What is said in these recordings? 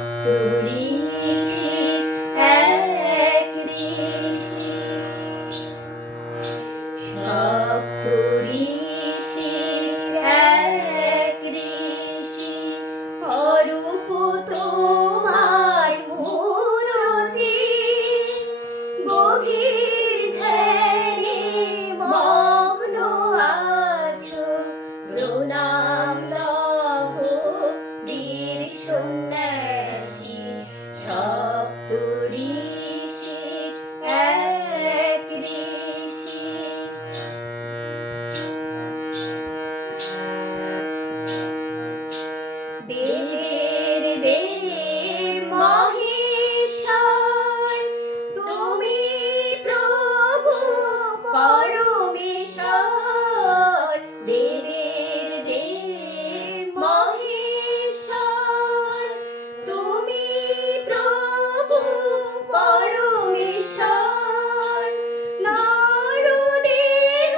সপ্তঋষি এক ঋষি, সপ্তঋষির এক ঋষি, অরূপ তোমার মূরতি, গভীর ধ্যানে মগ্ন আছো, প্রণাম লহ বীর সন্ন্যাসী। সপ্তঋষির এক ঋষি, দেবের দেব মহেশ্বর, তুমি প্রভু পরমেশ্বর। দেবের দেব মহেশ্বর, তুমি প্রভু পরমেশ্বর। নরদেহ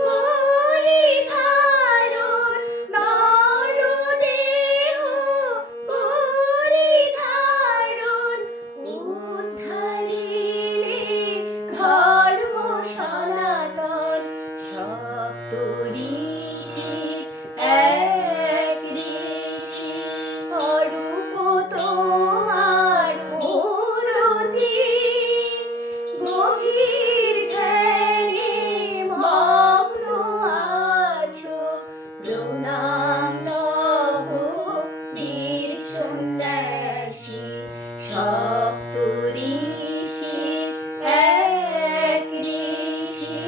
করি ধারণ, নরদেহ করি ধারণ, উদ্ধারিলে ধর্ম সনাতন। সপ্তঋষির এক ঋষি, অরূপ তোমার মূরতি, গভীর ধ্যানে মগ্ন আছো, প্রণাম লহ বীর সন্ন্যাসী। সপ্তঋষির এক ঋষি,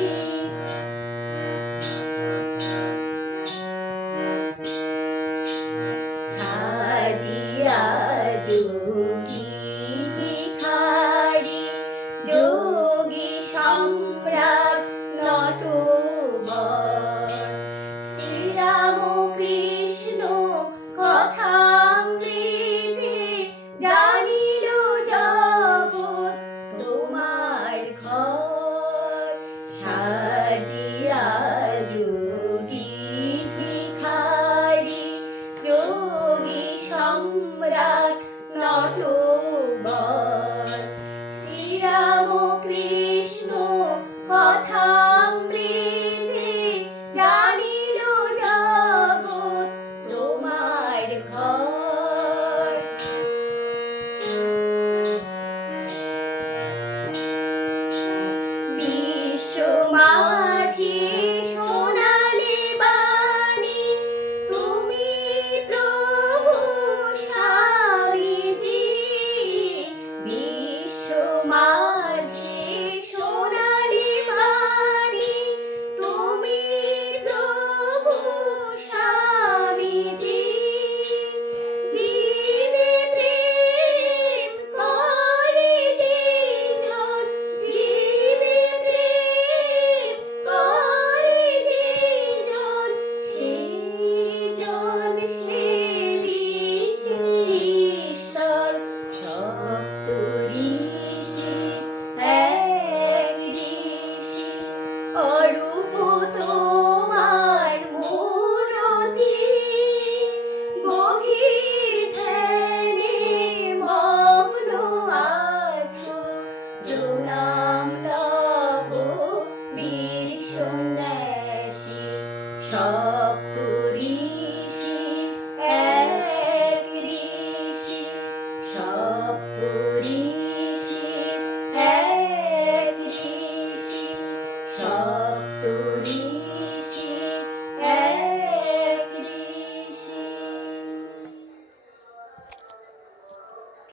সাজিয়া যোগী ভিখারি, যোগী সম্রাট নটবর। শ্রীরামকৃষ্ণ কথামৃতে জানিল জগৎ তোমার ঘর। সাজিয়া যোগী ভিখারি, যোগী সম্রাট নটবর। শ্রীরামকৃষ্ণ কথামৃতে জানিল জগৎ তোমার ঘর। বিশ্বমাঝি সোনালি বাণী, তুমি প্রভু স্বামীজি। বিশ্বমাঝি সোনালি বাণী, তুমি প্রভু স্বামীজি। জীবে প্রেম করে যে জন, জীবে প্রেম করে যে জন, সেই জন সেবিছে ঈশ্বর। সপ্তঋষির এক ঋষি, অরূপ তোমার মূরতি, গভীর ধ্যানে মগ্ন আছো, প্রণাম লহ বীর সন্ন্যাসী। সপ্তঋষি